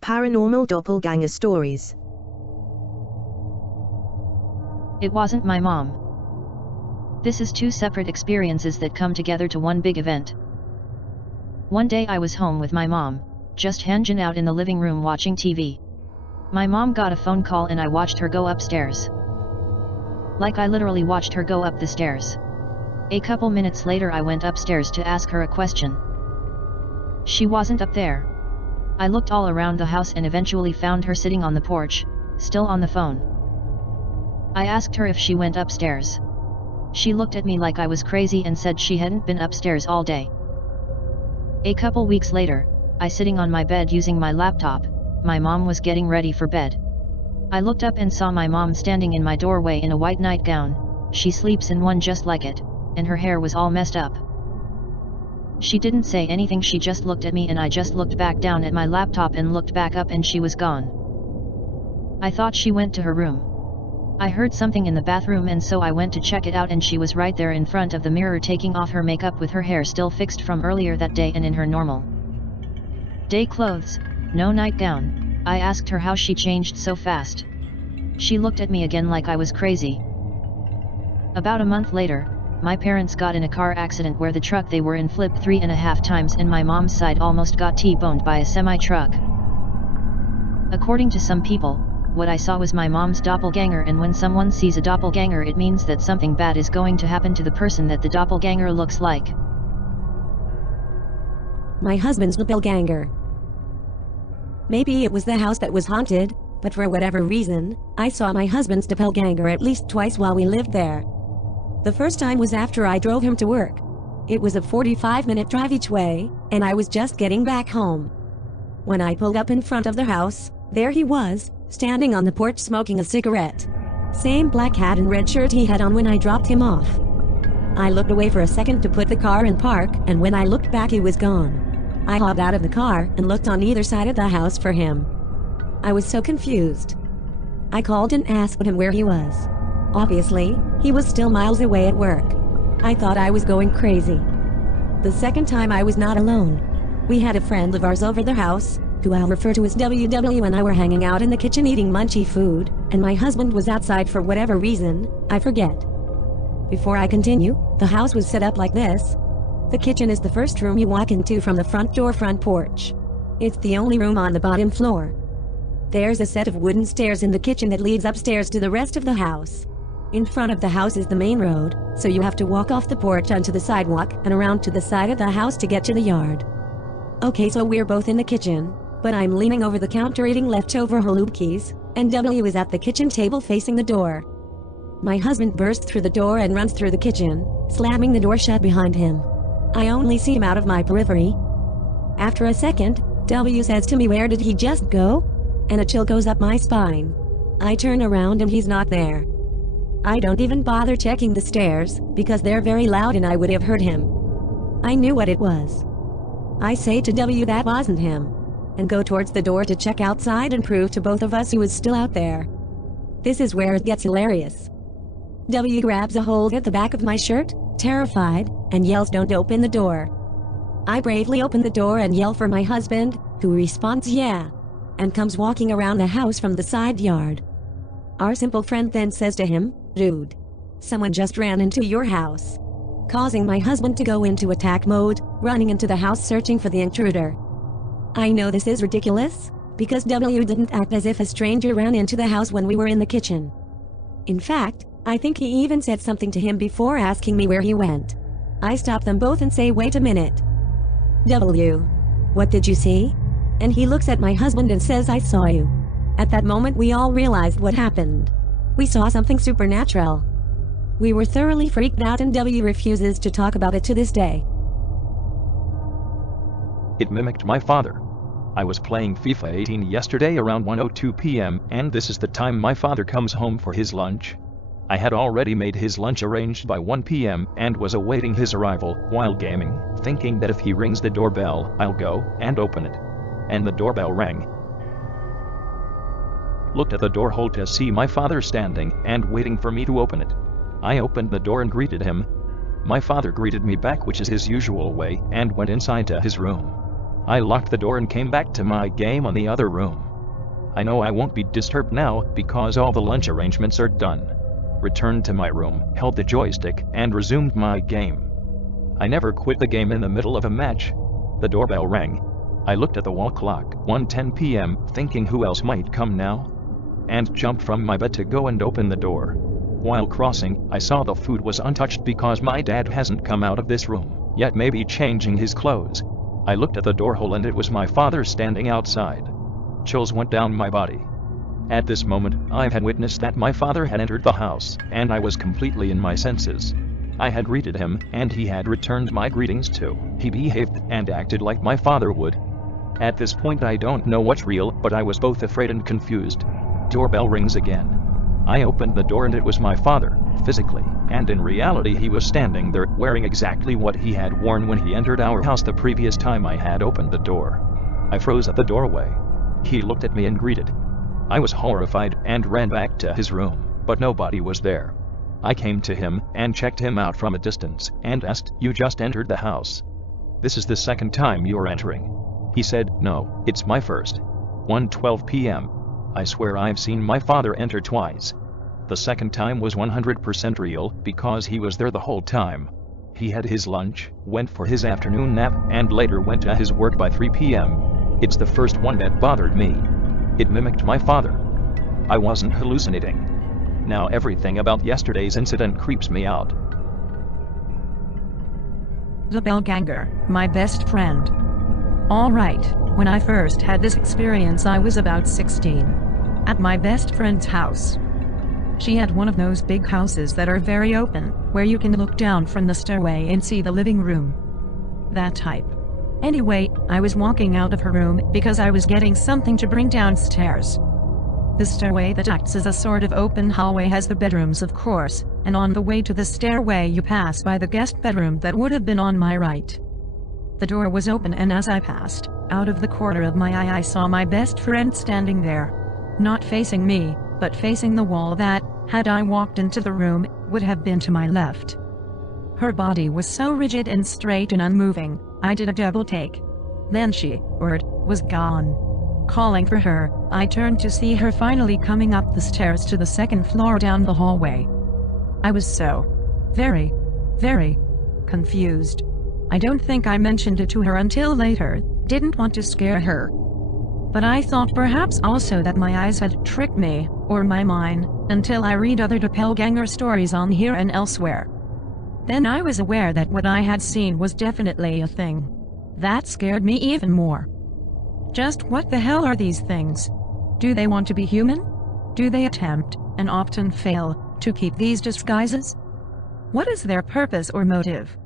Paranormal Doppelganger Stories. It wasn't my mom. This is two separate experiences that come together to one big event. One day I was home with my mom, just hanging out in the living room watching TV. My mom got a phone call and I watched her go upstairs. Like I literally watched her go up the stairs. A couple minutes later I went upstairs to ask her a question. She wasn't up there. I looked all around the house and eventually found her sitting on the porch, still on the phone. I asked her if she went upstairs. She looked at me like I was crazy and said she hadn't been upstairs all day. A couple weeks later, I sitting on my bed using my laptop, my mom was getting ready for bed. I looked up and saw my mom standing in my doorway in a white nightgown. She sleeps in one just like it, and her hair was all messed up. She didn't say anything, she just looked at me and I just looked back down at my laptop and looked back up and she was gone. I thought she went to her room. I heard something in the bathroom and so I went to check it out and she was right there in front of the mirror taking off her makeup with her hair still fixed from earlier that day and in her normal day clothes, no nightgown. I asked her how she changed so fast. She looked at me again like I was crazy. About a month later, my parents got in a car accident where the truck they were in flipped 3.5 times and my mom's side almost got T-boned by a semi-truck. According to some people, what I saw was my mom's doppelganger, and when someone sees a doppelganger it means that something bad is going to happen to the person that the doppelganger looks like. My husband's doppelganger. Maybe it was the house that was haunted, but for whatever reason, I saw my husband's doppelganger at least twice while we lived there. The first time was after I drove him to work. It was a 45-minute drive each way, and I was just getting back home. When I pulled up in front of the house, there he was, standing on the porch smoking a cigarette. Same black hat and red shirt he had on when I dropped him off. I looked away for a second to put the car in park, and when I looked back he was gone. I hopped out of the car and looked on either side of the house for him. I was so confused. I called and asked him where he was. Obviously, he was still miles away at work. I thought I was going crazy. The second time I was not alone. We had a friend of ours over the house, who I'll refer to as WW, and I were hanging out in the kitchen eating munchy food, and my husband was outside for whatever reason, I forget. Before I continue, the house was set up like this. The kitchen is the first room you walk into from the front door front porch. It's the only room on the bottom floor. There's a set of wooden stairs in the kitchen that leads upstairs to the rest of the house. In front of the house is the main road, so you have to walk off the porch onto the sidewalk and around to the side of the house to get to the yard. Okay, so we're both in the kitchen, but I'm leaning over the counter eating leftover halloubkis, and W is at the kitchen table facing the door. My husband bursts through the door and runs through the kitchen, slamming the door shut behind him. I only see him out of my periphery. After a second, W says to me, "Where did he just go?" And a chill goes up my spine. I turn around and he's not there. I don't even bother checking the stairs, because they're very loud and I would have heard him. I knew what it was. I say to W that wasn't him, and go towards the door to check outside and prove to both of us he was still out there. This is where it gets hilarious. W grabs a hold at the back of my shirt, terrified, and yells, "Don't open the door." I bravely open the door and yell for my husband, who responds, "Yeah," and comes walking around the house from the side yard. Our simple friend then says to him, "Dude, someone just ran into your house," causing my husband to go into attack mode, running into the house searching for the intruder. I know this is ridiculous, because W didn't act as if a stranger ran into the house when we were in the kitchen. In fact, I think he even said something to him before asking me where he went. I stop them both and say, "Wait a minute. W, what did you see?" And he looks at my husband and says, "I saw you." At that moment we all realized what happened. We saw something supernatural. We were thoroughly freaked out and W refuses to talk about it to this day. It mimicked my father. I was playing FIFA 18 yesterday around 1:02 p.m. and this is the time my father comes home for his lunch. I had already made his lunch arranged by 1 p.m. and was awaiting his arrival while gaming, thinking that if he rings the doorbell, I'll go and open it. And the doorbell rang. Looked at the door hole to see my father standing and waiting for me to open it. I opened the door and greeted him. My father greeted me back, which is his usual way, and went inside to his room. I locked the door and came back to my game on the other room. I know I won't be disturbed now because all the lunch arrangements are done. Returned to my room, held the joystick, and resumed my game. I never quit the game in the middle of a match. The doorbell rang. I looked at the wall clock, 1:10 p.m., thinking who else might come now? And jumped from my bed to go and open the door. While crossing, I saw the food was untouched because my dad hasn't come out of this room, yet maybe changing his clothes. I looked at the door hole and it was my father standing outside. Chills went down my body. At this moment, I had witnessed that my father had entered the house, and I was completely in my senses. I had greeted him, and he had returned my greetings too. He behaved and acted like my father would. At this point I don't know what's real, but I was both afraid and confused. Doorbell rings again. I opened the door and it was my father, physically, and in reality he was standing there wearing exactly what he had worn when he entered our house the previous time I had opened the door. I froze at the doorway. He looked at me and greeted. I was horrified and ran back to his room, but nobody was there. I came to him and checked him out from a distance and asked, "You just entered the house? This is the second time you're entering." He said, "No, it's my first." 1:12 p.m. I swear I've seen my father enter twice. The second time was 100% real because he was there the whole time. He had his lunch, went for his afternoon nap, and later went to his work by 3 p.m. It's the first one that bothered me. It mimicked my father. I wasn't hallucinating. Now everything about yesterday's incident creeps me out. Doppelganger, my best friend. Alright, when I first had this experience I was about 16. At my best friend's house. She had one of those big houses that are very open, where you can look down from the stairway and see the living room. That type. Anyway, I was walking out of her room because I was getting something to bring downstairs. The stairway that acts as a sort of open hallway has the bedrooms, of course, and on the way to the stairway you pass by the guest bedroom that would have been on my right. The door was open and as I passed, out of the corner of my eye I saw my best friend standing there. Not facing me, but facing the wall that, had I walked into the room, would have been to my left. Her body was so rigid and straight and unmoving, I did a double take. Then she, was gone. Calling for her, I turned to see her finally coming up the stairs to the second floor down the hallway. I was so very confused. I don't think I mentioned it to her until later, didn't want to scare her. But I thought perhaps also that my eyes had tricked me, or my mind, until I read other doppelganger stories on here and elsewhere. Then I was aware that what I had seen was definitely a thing. That scared me even more. Just what the hell are these things? Do they want to be human? Do they attempt, and often fail, to keep these disguises? What is their purpose or motive?